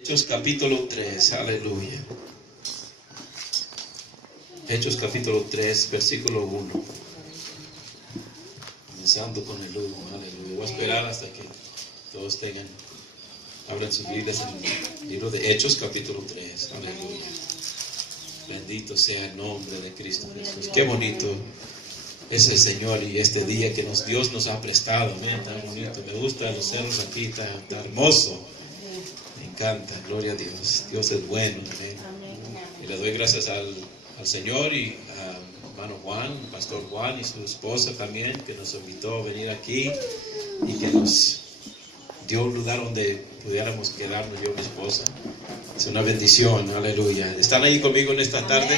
Hechos capítulo 3, aleluya. Hechos capítulo 3, versículo 1. Comenzando con el 1, aleluya. Voy a esperar hasta que todos abran sus Biblias en el libro de Hechos capítulo 3, aleluya. Bendito sea el nombre de Cristo Jesús. Qué bonito es el Señor y este día que Dios nos ha prestado. Amén, tan bonito. Me gustan los cerros aquí, tan hermoso. Me encanta, gloria a Dios. Dios es bueno. Amén. Y le doy gracias al Señor y a hermano Juan, pastor Juan y su esposa también, que nos invitó a venir aquí y que nos dio un lugar donde pudiéramos quedarnos, yo y mi esposa. Es una bendición, aleluya. ¿Están ahí conmigo en esta tarde?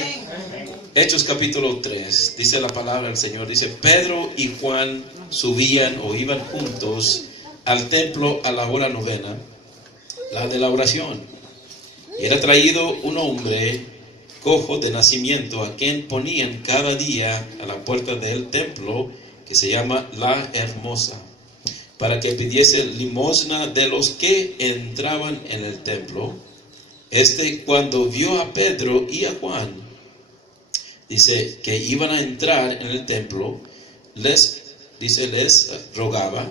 Hechos capítulo 3, dice la palabra del Señor, dice: Pedro y Juan subían o iban juntos al templo a la hora novena, la de la oración. Y era traído un hombre cojo de nacimiento, a quien ponían cada día a la puerta del templo, que se llama La Hermosa, para que pidiese limosna de los que entraban en el templo. Cuando vio a Pedro y a Juan, dice que iban a entrar en el templo, les rogaba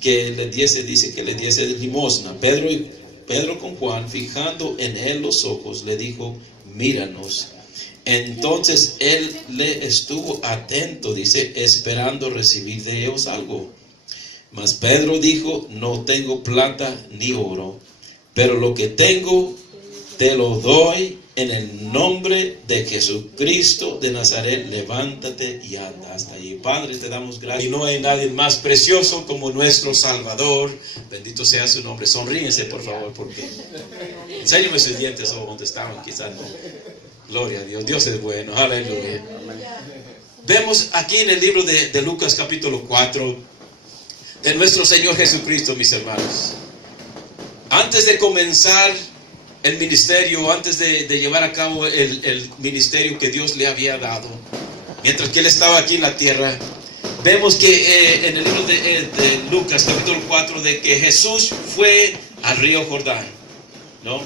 que le diese limosna. Pedro con Juan, fijando en él los ojos, le dijo: míranos. Entonces él le estuvo atento, dice, esperando recibir de ellos algo. Mas Pedro dijo: no tengo plata ni oro, pero lo que tengo te lo doy. En el nombre de Jesucristo de Nazaret, levántate y anda. Hasta allí. Padre, te damos gracias. Y no hay nadie más precioso como nuestro Salvador. Bendito sea su nombre. Sonríense, por favor, porque enséñame sus dientes o donde estaban, quizás no. Gloria a Dios. Dios es bueno. Aleluya. Vemos aquí en el libro de Lucas capítulo 4 de nuestro Señor Jesucristo, mis hermanos. Antes de comenzar el ministerio, antes de llevar a cabo el ministerio que Dios le había dado, mientras que Él estaba aquí en la tierra, vemos que en el libro de Lucas capítulo 4, de que Jesús fue al río Jordán, ¿no?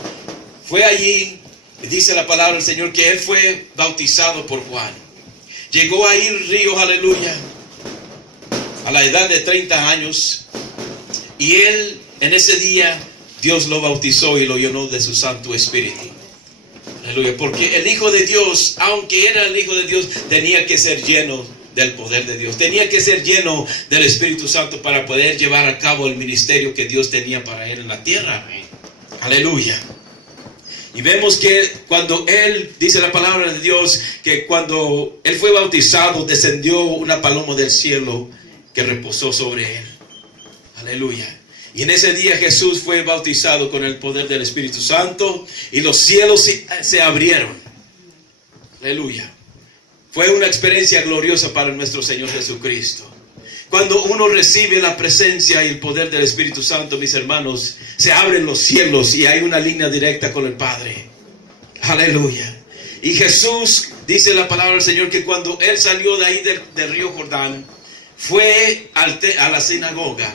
Fue allí, dice la palabra del Señor, que Él fue bautizado por Juan. Llegó ahí el río, aleluya, a la edad de 30 años, y Él en ese día Dios lo bautizó y lo llenó de su Santo Espíritu. Aleluya. Porque el Hijo de Dios, aunque era el Hijo de Dios, tenía que ser lleno del poder de Dios. Tenía que ser lleno del Espíritu Santo para poder llevar a cabo el ministerio que Dios tenía para él en la tierra. Aleluya. Y vemos que cuando Él, dice la palabra de Dios, que cuando Él fue bautizado, descendió una paloma del cielo que reposó sobre Él. Aleluya. Y en ese día Jesús fue bautizado con el poder del Espíritu Santo y los cielos se abrieron. Aleluya. Fue una experiencia gloriosa para nuestro Señor Jesucristo. Cuando uno recibe la presencia y el poder del Espíritu Santo, mis hermanos, se abren los cielos y hay una línea directa con el Padre. Aleluya. Y Jesús, dice la palabra del Señor, que cuando Él salió de ahí del río Jordán, fue a la sinagoga.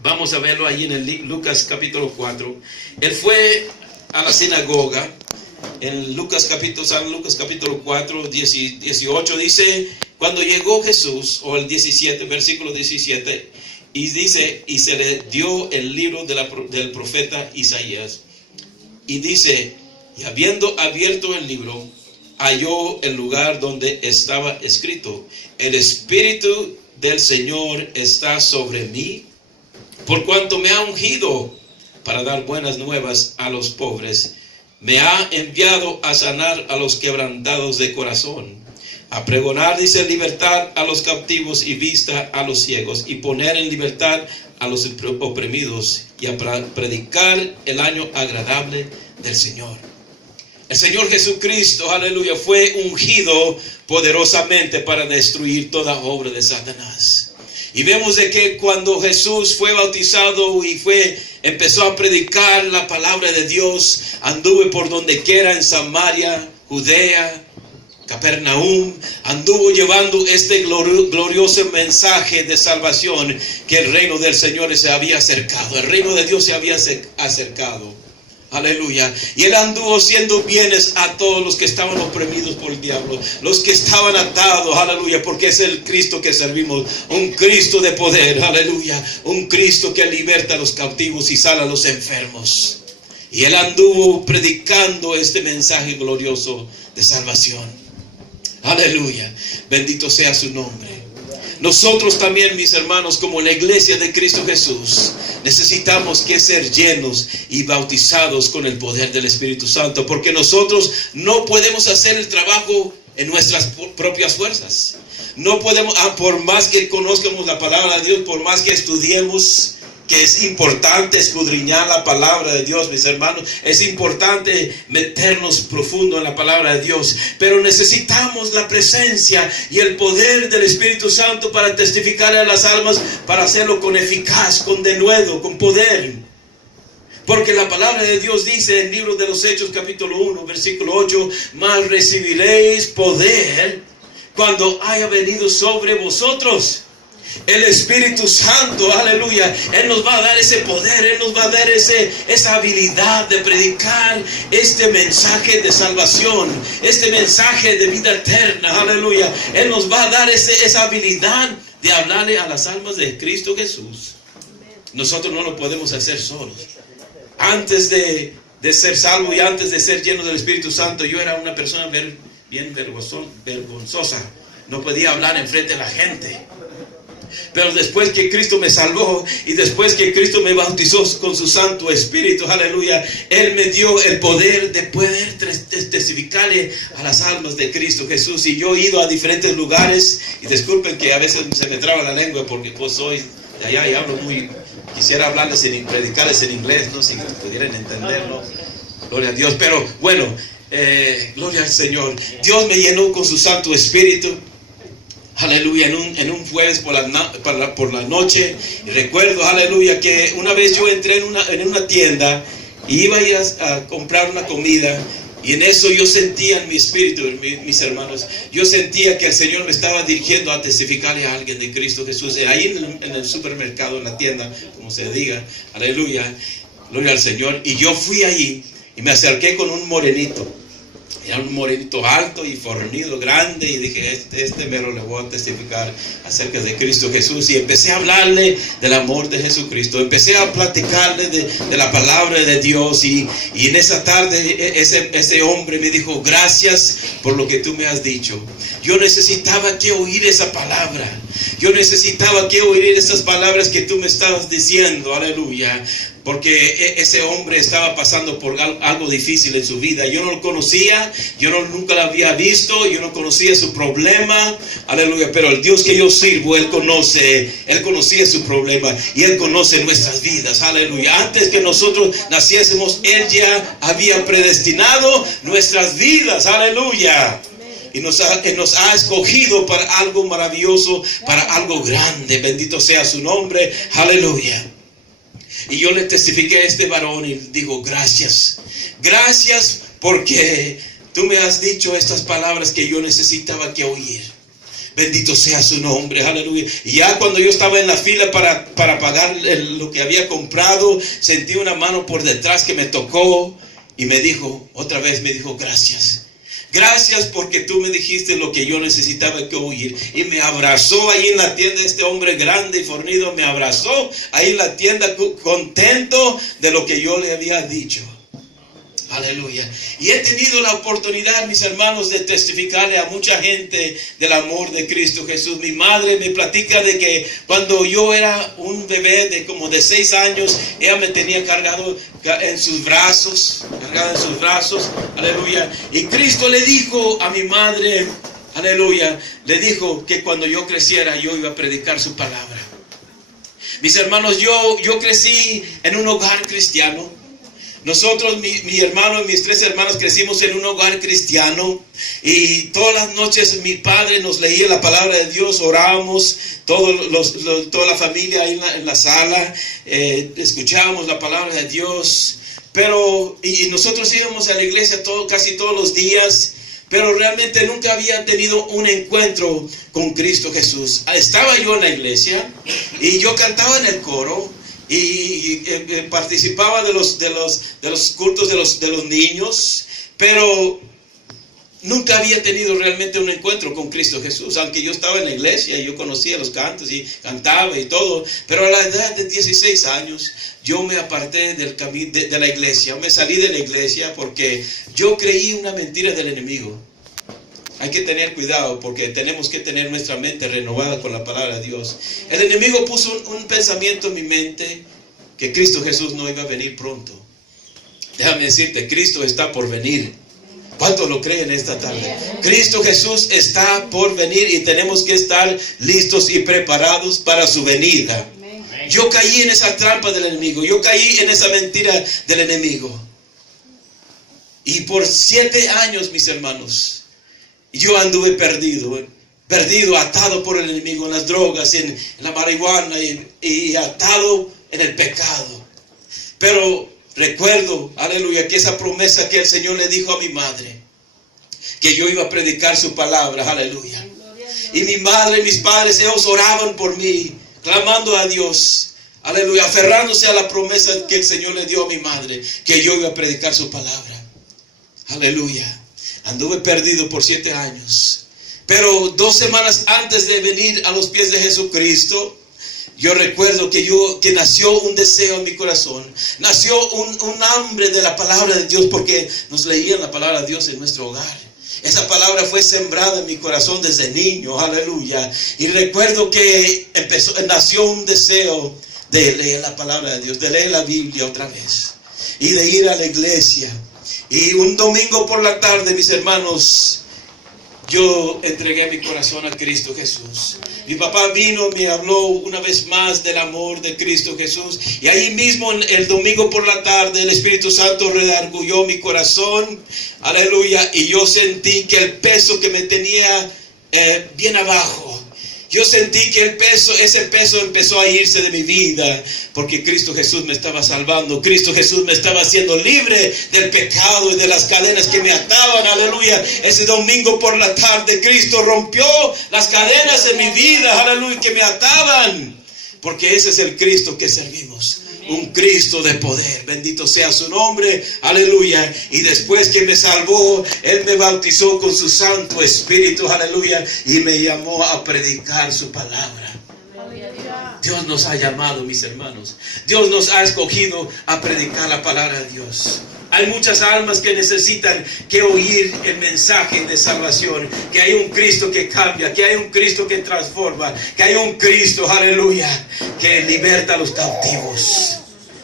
Vamos a verlo ahí en el Lucas capítulo 4. Él fue a la sinagoga. En Lucas capítulo 4, 18 dice: cuando llegó Jesús, o el 17, versículo 17, y dice, y se le dio el libro del profeta Isaías. Y dice, y habiendo abierto el libro, halló el lugar donde estaba escrito: el Espíritu del Señor está sobre mí, por cuanto me ha ungido para dar buenas nuevas a los pobres. Me ha enviado a sanar a los quebrantados de corazón, a pregonar, dice, libertad a los cautivos y vista a los ciegos, y poner en libertad a los oprimidos, y a predicar el año agradable del Señor. El Señor Jesucristo, aleluya, fue ungido poderosamente para destruir toda obra de Satanás. Y vemos de que cuando Jesús fue bautizado y empezó a predicar la palabra de Dios, anduvo por donde quiera en Samaria, Judea, Capernaum, anduvo llevando este glorioso mensaje de salvación, que el reino del Señor se había acercado, el reino de Dios se había acercado. Aleluya. Y él anduvo haciendo bienes a todos los que estaban oprimidos por el diablo, los que estaban atados. Aleluya. Porque es el Cristo que servimos, un Cristo de poder. Aleluya. Un Cristo que liberta a los cautivos y sana a los enfermos. Y él anduvo predicando este mensaje glorioso de salvación. Aleluya. Bendito sea su nombre. Nosotros también, mis hermanos, como la iglesia de Cristo Jesús, necesitamos que ser llenos y bautizados con el poder del Espíritu Santo, porque nosotros no podemos hacer el trabajo en nuestras propias fuerzas. No podemos, por más que conozcamos la palabra de Dios, por más que estudiemos, que es importante escudriñar la palabra de Dios, mis hermanos. Es importante meternos profundo en la palabra de Dios. Pero necesitamos la presencia y el poder del Espíritu Santo para testificar a las almas, para hacerlo con eficaz, con denuedo, con poder. Porque la palabra de Dios dice en el libro de los Hechos, capítulo 1, versículo 8, mas recibiréis poder cuando haya venido sobre vosotros el Espíritu Santo. Aleluya. Él nos va a dar ese poder, Él nos va a dar esa habilidad de predicar este mensaje de salvación, este mensaje de vida eterna. Aleluya. Él nos va a dar esa habilidad de hablarle a las almas de Cristo Jesús. Nosotros no lo podemos hacer solos. Antes de ser salvo y antes de ser lleno del Espíritu Santo, yo era una persona bien vergonzosa. No podía hablar enfrente de la gente. Pero después que Cristo me salvó y después que Cristo me bautizó con su Santo Espíritu, aleluya, Él me dio el poder de poder testificarle a las almas de Cristo Jesús. Y yo he ido a diferentes lugares, y disculpen que a veces se me traba la lengua porque pues soy de allá y hablo quisiera hablarles predicarles en inglés, no si pudieran entenderlo, gloria a Dios. Pero bueno, gloria al Señor. Dios me llenó con su Santo Espíritu. Aleluya, en un jueves por la noche. Y recuerdo, aleluya, que una vez yo entré en una tienda y iba a ir a comprar una comida. Y en eso yo sentía en mi espíritu, mis hermanos, yo sentía que el Señor me estaba dirigiendo a testificarle a alguien de Cristo Jesús. Ahí en el supermercado, en la tienda, como se diga, aleluya, gloria al Señor. Y yo fui allí y me acerqué con un morenito. Era un morenito alto y fornido, grande, y dije, este mero le voy a testificar acerca de Cristo Jesús. Y empecé a hablarle del amor de Jesucristo, empecé a platicarle de la palabra de Dios. Y en esa tarde ese hombre me dijo, gracias por lo que tú me has dicho. Yo necesitaba que oír esa palabra. Yo necesitaba que oír esas palabras que tú me estabas diciendo, aleluya. Porque ese hombre estaba pasando por algo difícil en su vida. Yo no lo conocía, nunca lo había visto, yo no conocía su problema, aleluya. Pero el Dios que yo sirvo, Él conocía su problema y Él conoce nuestras vidas, aleluya. Antes que nosotros naciésemos, Él ya había predestinado nuestras vidas, aleluya. Y nos ha escogido para algo maravilloso, para algo grande. Bendito sea su nombre, aleluya. Y yo le testifiqué a este varón y digo, gracias porque tú me has dicho estas palabras que yo necesitaba que oír. Bendito sea su nombre, aleluya. Y ya cuando yo estaba en la fila para pagar lo que había comprado, sentí una mano por detrás que me tocó y me dijo, otra vez me dijo, gracias. Gracias porque tú me dijiste lo que yo necesitaba que oír. Y me abrazó ahí en la tienda. Este hombre grande y fornido me abrazó ahí en la tienda, contento de lo que yo le había dicho. Aleluya. Y he tenido la oportunidad, mis hermanos, de testificarle a mucha gente del amor de Cristo Jesús. Mi madre me platica de que cuando yo era un bebé de como de 6 años, ella me tenía cargado en sus brazos, aleluya. Y Cristo le dijo a mi madre, aleluya, le dijo que cuando yo creciera yo iba a predicar su palabra. Mis hermanos, yo crecí en un hogar cristiano. Nosotros, mi hermano y mis 3 hermanos crecimos en un hogar cristiano y todas las noches mi padre nos leía la palabra de Dios, orábamos, toda la familia ahí en la sala, escuchábamos la palabra de Dios, y nosotros íbamos a la iglesia casi todos los días, pero realmente nunca había tenido un encuentro con Cristo Jesús. Estaba yo en la iglesia y yo cantaba en el coro y participaba de los cultos de los niños, pero nunca había tenido realmente un encuentro con Cristo Jesús. Aunque yo estaba en la iglesia y yo conocía los cantos y cantaba y todo, pero a la edad de 16 años yo me aparté del camino de la iglesia. Me salí de la iglesia porque yo creí una mentira del enemigo. Hay que tener cuidado porque tenemos que tener nuestra mente renovada con la palabra de Dios. El enemigo puso un pensamiento en mi mente, que Cristo Jesús no iba a venir pronto. Déjame decirte, Cristo está por venir. ¿Cuántos lo creen esta tarde? Cristo Jesús está por venir y tenemos que estar listos y preparados para su venida. Yo caí en esa trampa del enemigo. Yo caí en esa mentira del enemigo. Y por 7 años, mis hermanos, yo anduve perdido, atado por el enemigo en las drogas, en la marihuana y atado en el pecado. Pero recuerdo, aleluya, que esa promesa que el Señor le dijo a mi madre, que yo iba a predicar su palabra, aleluya. Y mi madre y mis padres, ellos oraban por mí, clamando a Dios, aleluya, aferrándose a la promesa que el Señor le dio a mi madre, que yo iba a predicar su palabra, aleluya. Anduve perdido por 7 años, pero 2 semanas antes de venir a los pies de Jesucristo, yo recuerdo que nació un deseo en mi corazón, nació un hambre de la palabra de Dios, porque nos leían la palabra de Dios en nuestro hogar. Esa palabra fue sembrada en mi corazón desde niño, aleluya. Y recuerdo que nació un deseo de leer la palabra de Dios, de leer la Biblia otra vez y de ir a la iglesia. Y un domingo por la tarde, mis hermanos, yo entregué mi corazón a Cristo Jesús. Mi papá vino, me habló una vez más del amor de Cristo Jesús. Y ahí mismo, el domingo por la tarde, el Espíritu Santo redarguyó mi corazón. Aleluya. Y yo sentí que el peso que me tenía bien abajo, yo sentí que ese peso empezó a irse de mi vida, porque Cristo Jesús me estaba salvando. Cristo Jesús me estaba haciendo libre del pecado y de las cadenas que me ataban, aleluya. Ese domingo por la tarde, Cristo rompió las cadenas en mi vida, aleluya, que me ataban, porque ese es el Cristo que servimos. Un Cristo de poder, bendito sea su nombre, aleluya. Y después que me salvó, Él me bautizó con su Santo Espíritu, aleluya, y me llamó a predicar su palabra. Dios nos ha llamado, mis hermanos. Dios nos ha escogido a predicar la palabra de Dios. Hay muchas almas que necesitan que oír el mensaje de salvación, que hay un Cristo que cambia, que hay un Cristo que transforma, que hay un Cristo, aleluya, que liberta a los cautivos.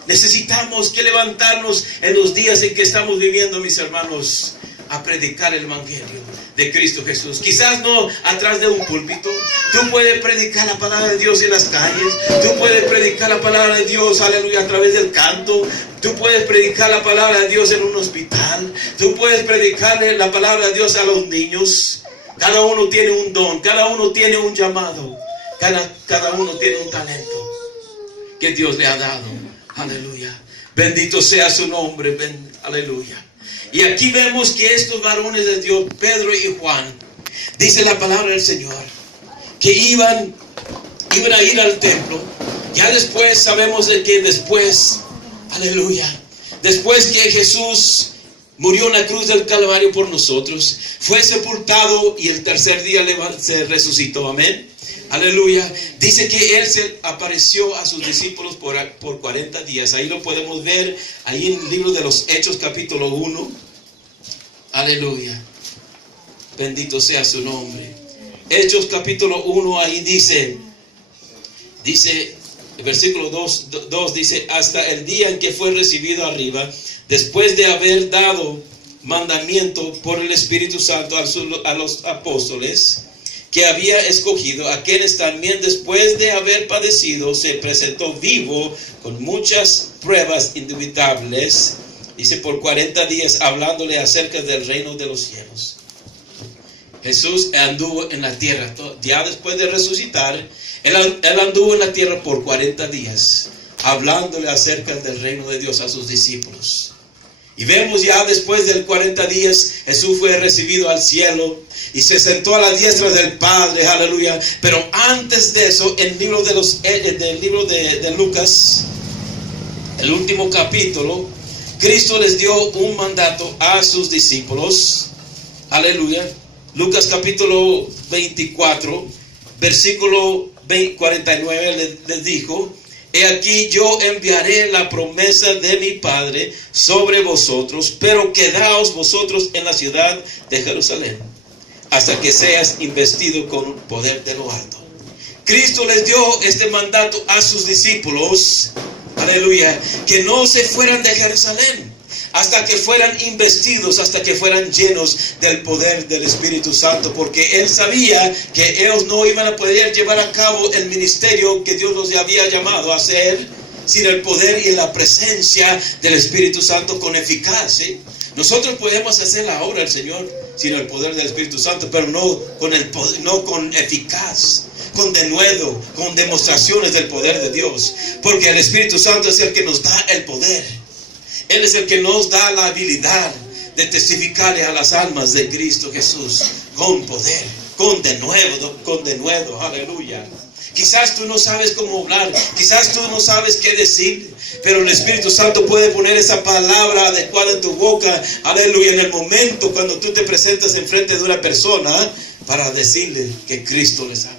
Necesitamos que levantarnos en los días en que estamos viviendo, mis hermanos, a predicar el evangelio de Cristo Jesús. Quizás no atrás de un púlpito. Tú puedes predicar la palabra de Dios en las calles. Tú puedes predicar la palabra de Dios, aleluya, a través del canto. Tú puedes predicar la palabra de Dios en un hospital. Tú puedes predicarle la palabra de Dios a los niños. Cada uno tiene un don, cada uno tiene un llamado, cada uno tiene un talento que Dios le ha dado. Aleluya. Bendito sea su nombre. Aleluya. Y aquí vemos que estos varones de Dios, Pedro y Juan, dice la palabra del Señor, que iban a ir al templo. Ya después sabemos de que después, aleluya, después que Jesús murió en la cruz del Calvario por nosotros, fue sepultado y el tercer día se resucitó. Amén. Aleluya. Dice que Él se apareció a sus discípulos por 40 días. Ahí lo podemos ver, ahí en el libro de los Hechos capítulo 1. Aleluya. Bendito sea su nombre. Hechos capítulo 1, ahí dice, el versículo 2 dice, hasta el día en que fue recibido arriba, después de haber dado mandamiento por el Espíritu Santo a los apóstoles que había escogido, a quienes también después de haber padecido se presentó vivo con muchas pruebas indubitables, dice, por 40 días hablándole acerca del reino de los cielos. Jesús anduvo en la tierra, ya después de resucitar, Él anduvo en la tierra por 40 días, hablándole acerca del reino de Dios a sus discípulos. Y vemos ya después de 40 días, Jesús fue recibido al cielo y se sentó a la diestra del Padre, aleluya. Pero antes de eso, en el libro de Lucas, el último capítulo, Cristo les dio un mandato a sus discípulos, aleluya. Lucas capítulo 24, versículo 49 les dijo: he aquí yo enviaré la promesa de mi Padre sobre vosotros, pero quedaos vosotros en la ciudad de Jerusalén, hasta que seas investido con poder de lo alto. Cristo les dio este mandato a sus discípulos, aleluya, que no se fueran de Jerusalén, hasta que fueran investidos, hasta que fueran llenos del poder del Espíritu Santo, porque Él sabía que ellos no iban a poder llevar a cabo el ministerio que Dios los había llamado a hacer sin el poder y la presencia del Espíritu Santo con eficacia. Nosotros podemos hacer la obra del Señor sin el poder del Espíritu Santo, pero no con eficaz, con denuedo, con demostraciones del poder de Dios, porque el Espíritu Santo es el que nos da el poder. Él es el que nos da la habilidad de testificarle a las almas de Cristo Jesús con poder, con denuedo, aleluya. Quizás tú no sabes cómo hablar, quizás tú no sabes qué decir, pero el Espíritu Santo puede poner esa palabra adecuada en tu boca, aleluya, en el momento cuando tú te presentas enfrente de una persona para decirle que Cristo les ama.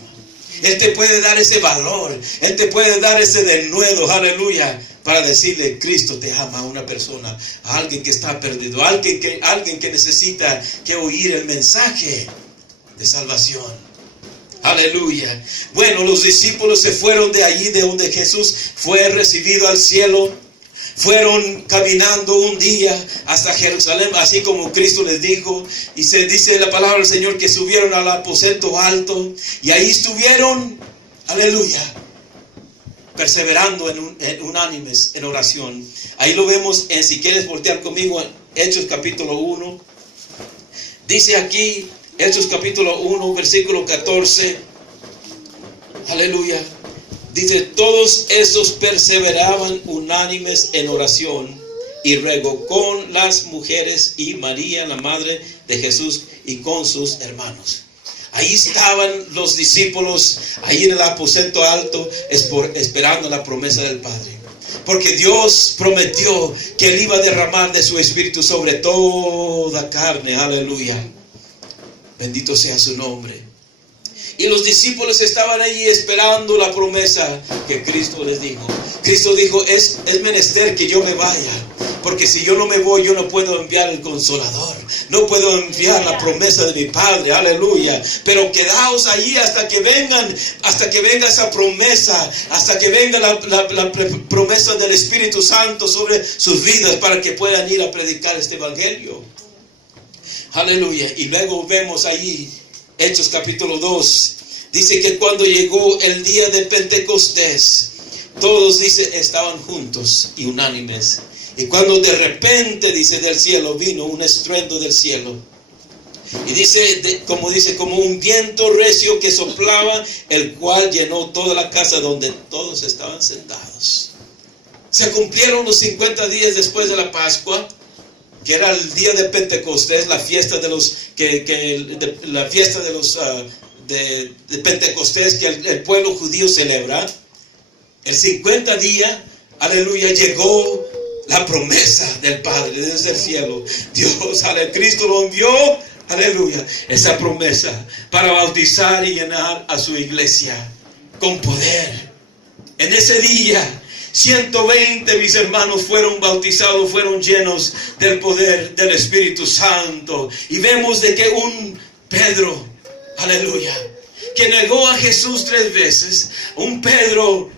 Él te puede dar ese valor, Él te puede dar ese denuedo, aleluya, para decirle: Cristo te ama a una persona, a alguien que está perdido, a alguien que necesita que oír el mensaje de salvación. Aleluya. Bueno, los discípulos se fueron de allí, de donde Jesús fue recibido al cielo. Fueron caminando un día hasta Jerusalén, así como Cristo les dijo. Y se dice la palabra del Señor que subieron al aposento alto. Y ahí estuvieron, aleluya, perseverando en unánimes en oración. Ahí lo vemos si quieres voltear conmigo, en Hechos capítulo 1. Dice aquí, Hechos capítulo 1, versículo 14. Aleluya. Dice: todos esos perseveraban unánimes en oración y ruego con las mujeres y María, la madre de Jesús, y con sus hermanos. Ahí estaban los discípulos, ahí en el aposento alto, esperando la promesa del Padre. Porque Dios prometió que Él iba a derramar de su Espíritu sobre toda carne. Aleluya. Bendito sea su nombre. Y los discípulos estaban allí esperando la promesa que Cristo les dijo. Cristo dijo: es menester que yo me vaya, porque si yo no me voy, yo no puedo enviar el Consolador, no puedo enviar la promesa de mi Padre, aleluya. Pero quedaos allí hasta que venga esa promesa, hasta que venga la promesa del Espíritu Santo sobre sus vidas, para que puedan ir a predicar este evangelio. Aleluya. Y luego vemos allí Hechos capítulo 2, dice que cuando llegó el día de Pentecostés, todos, dice, estaban juntos y unánimes. Y cuando de repente, dice, del cielo vino un estruendo del cielo. Y dice, como un viento recio que soplaba, el cual llenó toda la casa donde todos estaban sentados. Se cumplieron los 50 días después de la Pascua, que era el día de Pentecostés, la fiesta de Pentecostés que el pueblo judío celebra. El 50 día, aleluya, llegó la promesa del Padre desde el cielo. Dios, aleluya, Cristo lo envió, aleluya, esa promesa para bautizar y llenar a su iglesia con poder. En ese día, 120, mis hermanos, fueron bautizados, fueron llenos del poder del Espíritu Santo. Y vemos de que un Pedro, aleluya, que negó a Jesús 3 veces, un Pedro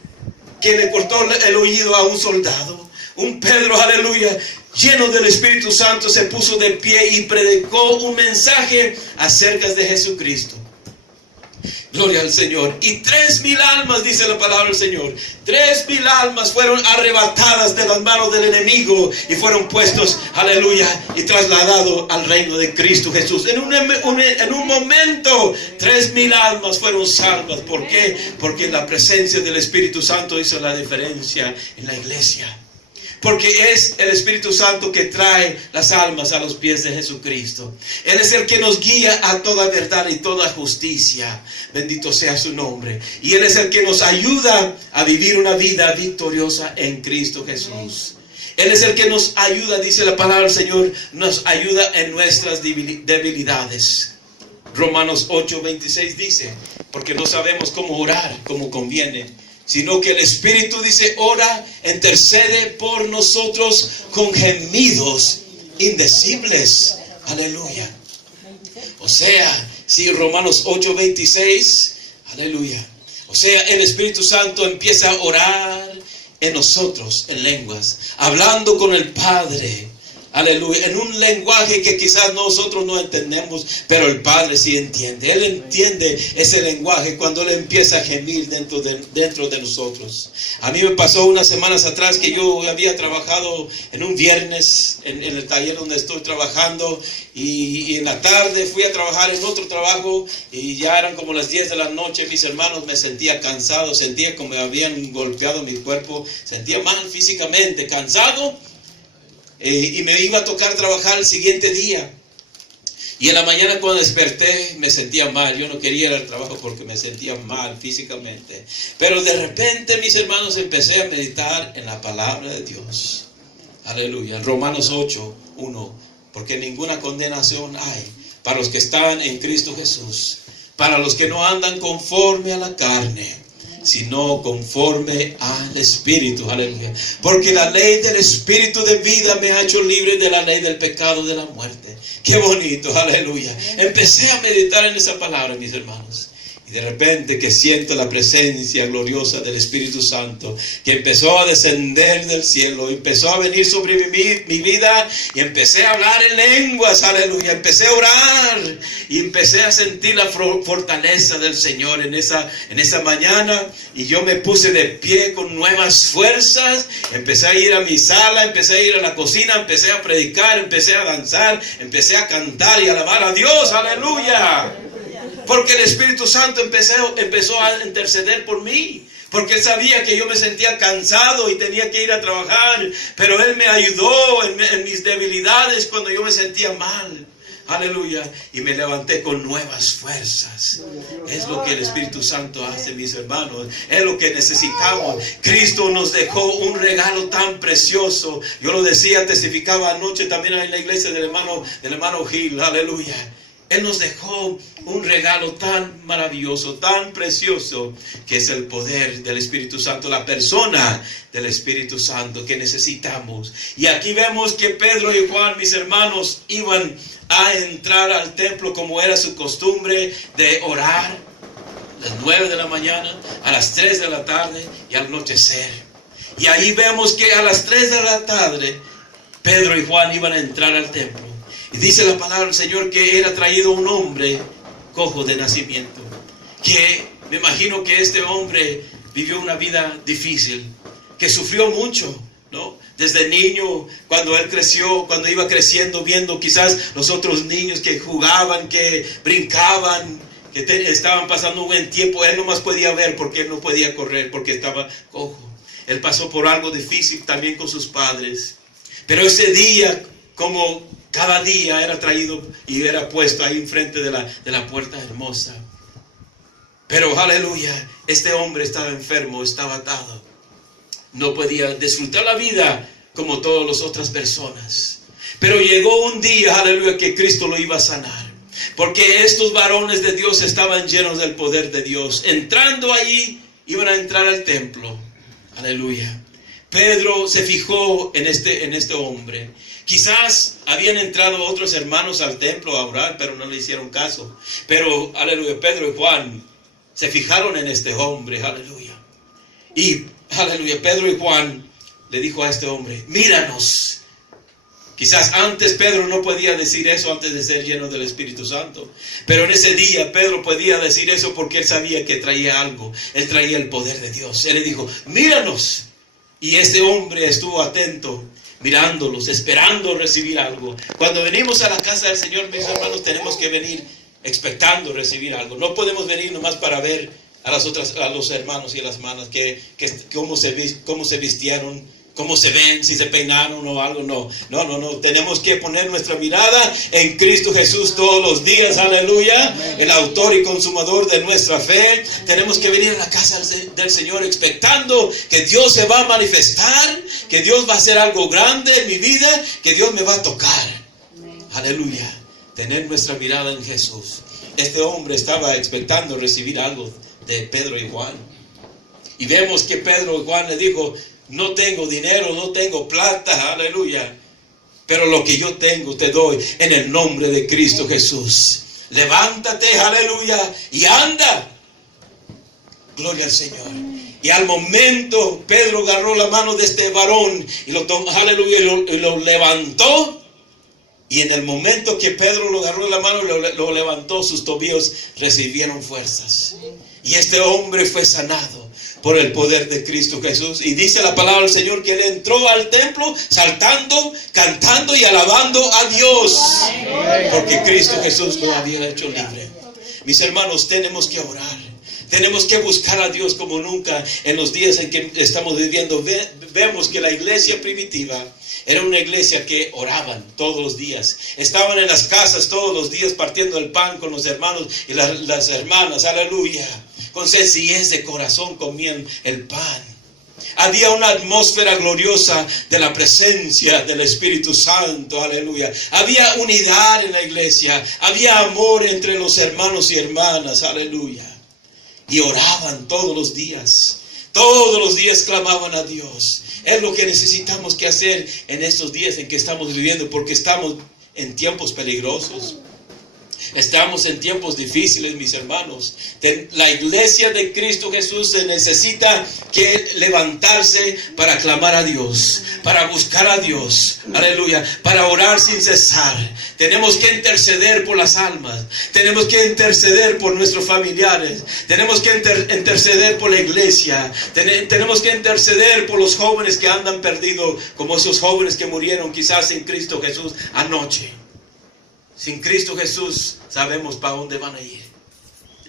que le cortó el oído a un soldado, un Pedro, aleluya, lleno del Espíritu Santo, se puso de pie y predicó un mensaje acerca de Jesucristo. Gloria al Señor. Y 3,000 almas, dice la palabra del Señor, 3,000 almas fueron arrebatadas de las manos del enemigo y fueron puestos, aleluya, y trasladados al reino de Cristo Jesús. En un momento, 3,000 almas fueron salvas. ¿Por qué? Porque la presencia del Espíritu Santo hizo la diferencia en la iglesia. Porque es el Espíritu Santo que trae las almas a los pies de Jesucristo. Él es el que nos guía a toda verdad y toda justicia. Bendito sea su nombre. Y Él es el que nos ayuda a vivir una vida victoriosa en Cristo Jesús. Él es el que nos ayuda, dice la palabra del Señor, nos ayuda en nuestras debilidades. Romanos 8:26 dice, porque no sabemos cómo orar como conviene, sino que el Espíritu dice, ora, intercede por nosotros con gemidos indecibles. Aleluya. O sea, si Romanos 8:26, aleluya. O sea, el Espíritu Santo empieza a orar en nosotros, en lenguas, hablando con el Padre, aleluya, en un lenguaje que quizás nosotros no entendemos, pero el Padre sí entiende. Él entiende ese lenguaje cuando Él empieza a gemir dentro de nosotros. A mí me pasó unas semanas atrás que yo había trabajado en un viernes en el taller donde estoy trabajando, y en la tarde fui a trabajar en otro trabajo y ya eran como las 10 de la noche. Mis hermanos, me sentía cansado, sentía como me habían golpeado mi cuerpo, sentía mal físicamente, cansado. Y me iba a tocar trabajar el siguiente día. Y en la mañana cuando desperté me sentía mal. Yo no quería ir al trabajo porque me sentía mal físicamente. Pero de repente, mis hermanos, empecé a meditar en la palabra de Dios. Aleluya. Romanos 8:1. Porque ninguna condenación hay para los que están en Cristo Jesús, para los que no andan conforme a la carne, sino conforme al Espíritu. Aleluya. Porque la ley del Espíritu de vida me ha hecho libre de la ley del pecado, de la muerte. Qué bonito, aleluya. Empecé a meditar en esa palabra, mis hermanos. Y de repente que siento la presencia gloriosa del Espíritu Santo, que empezó a descender del cielo, empezó a venir sobre mi vida, y empecé a hablar en lenguas, aleluya. Empecé a orar y empecé a sentir la fortaleza del Señor en esa mañana. Y yo me puse de pie con nuevas fuerzas, empecé a ir a mi sala, empecé a ir a la cocina, empecé a predicar, empecé a danzar, empecé a cantar y alabar a Dios, aleluya. Porque el Espíritu Santo empezó a interceder por mí. Porque Él sabía que yo me sentía cansado y tenía que ir a trabajar. Pero Él me ayudó en mis debilidades cuando yo me sentía mal. Aleluya. Y me levanté con nuevas fuerzas. Es lo que el Espíritu Santo hace, mis hermanos. Es lo que necesitamos. Cristo nos dejó un regalo tan precioso. Yo lo decía, testificaba anoche también en la iglesia del hermano Gil. Aleluya. Él nos dejó un regalo tan maravilloso, tan precioso, que es el poder del Espíritu Santo, la persona del Espíritu Santo que necesitamos. Y aquí vemos que Pedro y Juan, mis hermanos, iban a entrar al templo como era su costumbre de orar a las 9 de la mañana, a las 3 de la tarde y al anochecer. Y ahí vemos que a las 3 de la tarde Pedro y Juan iban a entrar al templo. Y dice la palabra del Señor que era traído un hombre cojo de nacimiento. Que me imagino que este hombre vivió una vida difícil, que sufrió mucho, ¿no? Desde niño, cuando él creció, cuando iba creciendo, viendo quizás los otros niños que jugaban, que brincaban, que estaban pasando un buen tiempo, él no más podía ver porque él no podía correr, porque estaba cojo. Él pasó por algo difícil también con sus padres. Pero ese día, como cada día, era traído y era puesto ahí enfrente de la puerta hermosa. Pero aleluya, este hombre estaba enfermo, estaba atado. No podía disfrutar la vida como todas las otras personas. Pero llegó un día, aleluya, que Cristo lo iba a sanar. Porque estos varones de Dios estaban llenos del poder de Dios. Entrando allí, iban a entrar al templo. Aleluya. Pedro se fijó en este hombre. Quizás habían entrado otros hermanos al templo a orar, pero no le hicieron caso. Pero, aleluya, Pedro y Juan se fijaron en este hombre, aleluya. Y, aleluya, Pedro y Juan le dijo a este hombre, míranos. Quizás antes Pedro no podía decir eso antes de ser lleno del Espíritu Santo. Pero en ese día Pedro podía decir eso porque él sabía que traía algo. Él traía el poder de Dios. Él le dijo, míranos. Y este hombre estuvo atento, mirándolos, esperando recibir algo. Cuando venimos a la casa del Señor, mis hermanos, tenemos que venir expectando recibir algo. No podemos venir nomás para ver a los hermanos y a las hermanas cómo se vistieron, cómo se ven, si se peinaron o algo. No. Tenemos que poner nuestra mirada en Cristo Jesús todos los días. Aleluya. El autor y consumador de nuestra fe. Tenemos que venir a la casa del Señor expectando que Dios se va a manifestar, que Dios va a hacer algo grande en mi vida, que Dios me va a tocar. Aleluya. Tener nuestra mirada en Jesús. Este hombre estaba expectando recibir algo de Pedro y Juan. Y vemos que Pedro y Juan le dijo: no tengo dinero, no tengo plata, aleluya, pero lo que yo tengo te doy en el nombre de Cristo Jesús. Levántate, aleluya, y anda. Gloria al Señor. Y al momento Pedro agarró la mano de este varón y lo tomó, aleluya, y lo levantó. Y en el momento que Pedro lo agarró de la mano y lo levantó, sus tobillos recibieron fuerzas. Y este hombre fue sanado por el poder de Cristo Jesús. Y dice la palabra del Señor que él entró al templo saltando, cantando y alabando a Dios, porque Cristo Jesús lo había hecho libre. Mis hermanos, tenemos que orar. Tenemos que buscar a Dios como nunca en los días en que estamos viviendo. Vemos que la iglesia primitiva era una iglesia que oraban todos los días. Estaban en las casas todos los días partiendo el pan con los hermanos y las hermanas. Aleluya. Con sencillez de corazón comían el pan. Había una atmósfera gloriosa de la presencia del Espíritu Santo. Aleluya. Había unidad en la iglesia. Había amor entre los hermanos y hermanas. Aleluya. Y oraban todos los días. Todos los días clamaban a Dios. Es lo que necesitamos que hacer en estos días en que estamos viviendo, porque estamos en tiempos peligrosos. Estamos en tiempos difíciles, mis hermanos. La iglesia de Cristo Jesús se necesita que levantarse para clamar a Dios, para buscar a Dios, aleluya, para orar sin cesar. Tenemos que interceder por las almas, tenemos que interceder por nuestros familiares, tenemos que interceder por la iglesia, tenemos que interceder por los jóvenes que andan perdidos, como esos jóvenes que murieron quizás en Cristo Jesús anoche. Sin Cristo Jesús sabemos para dónde van a ir.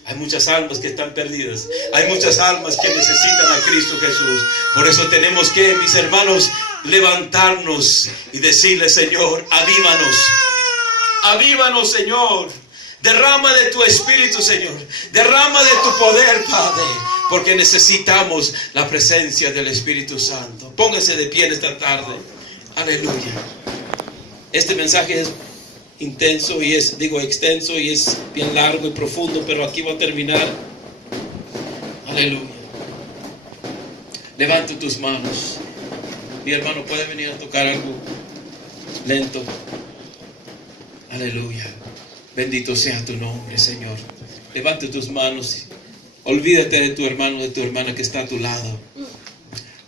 Hay muchas almas que están perdidas. Hay muchas almas que necesitan a Cristo Jesús. Por eso tenemos que, mis hermanos, levantarnos y decirle: Señor, avívanos. Avívanos, Señor. Derrama de tu Espíritu, Señor. Derrama de tu poder, Padre. Porque necesitamos la presencia del Espíritu Santo. Póngase de pie en esta tarde. Aleluya. Este mensaje es intenso y extenso y es bien largo y profundo, pero aquí va a terminar. Aleluya. Levanta tus manos. Mi hermano puede venir a tocar algo lento. Aleluya. Bendito sea tu nombre, Señor. Levanta tus manos. Olvídate de tu hermano, de tu hermana que está a tu lado.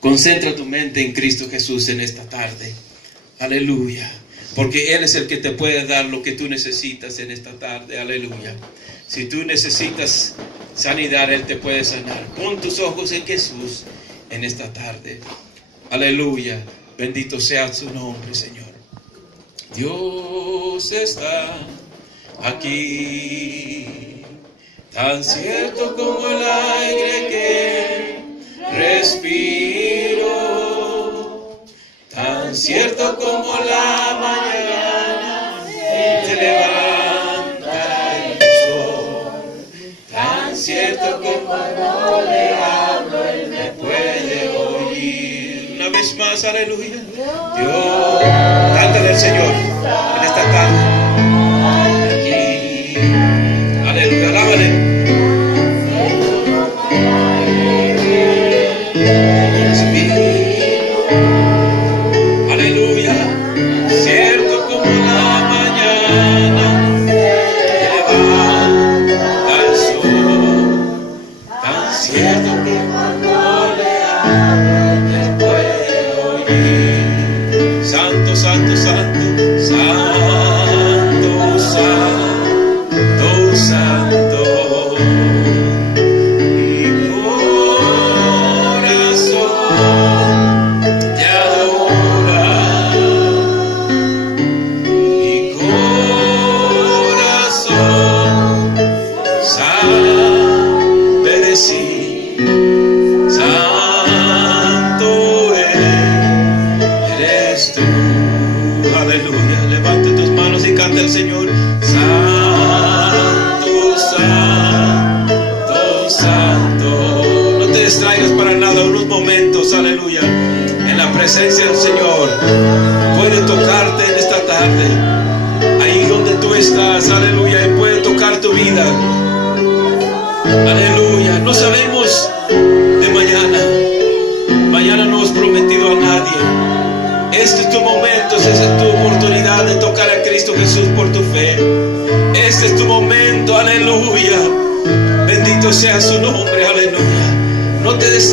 Concentra tu mente en Cristo Jesús en esta tarde. Aleluya. Porque Él es el que te puede dar lo que tú necesitas en esta tarde. Aleluya. Si tú necesitas sanidad, Él te puede sanar. Pon tus ojos en Jesús en esta tarde. Aleluya. Bendito sea su nombre, Señor. Dios está aquí, tan cierto como el aire que respiro, tan cierto como la mañana se levanta el sol, tan cierto que cuando le hablo Él me puede oír. Una vez más, aleluya. Dios, cántale al Señor en esta tarde. Aquí, aleluya, alábale. Aleluya, cierto como la mañana levanta el sol, tan cierto que cuando le hablo Él puede oír. Santo, santo, santo, santo, santo, santo. Mi corazón te adora. Mi corazón sabe decir: santo es del Señor. Santo, santo, santo. No te distraigas para nada, unos momentos, aleluya, en la presencia del Señor. Puede tocarte en esta tarde, ahí donde tú estás, aleluya, y puede tocar tu vida. Aleluya. No sabemos de mañana. Mañana no es prometido a nadie. Este es tu momento, esta es tu oportunidad de tocar a Cristo Jesús por tu fe. Este es tu momento, aleluya. Bendito sea su nombre, aleluya. No te des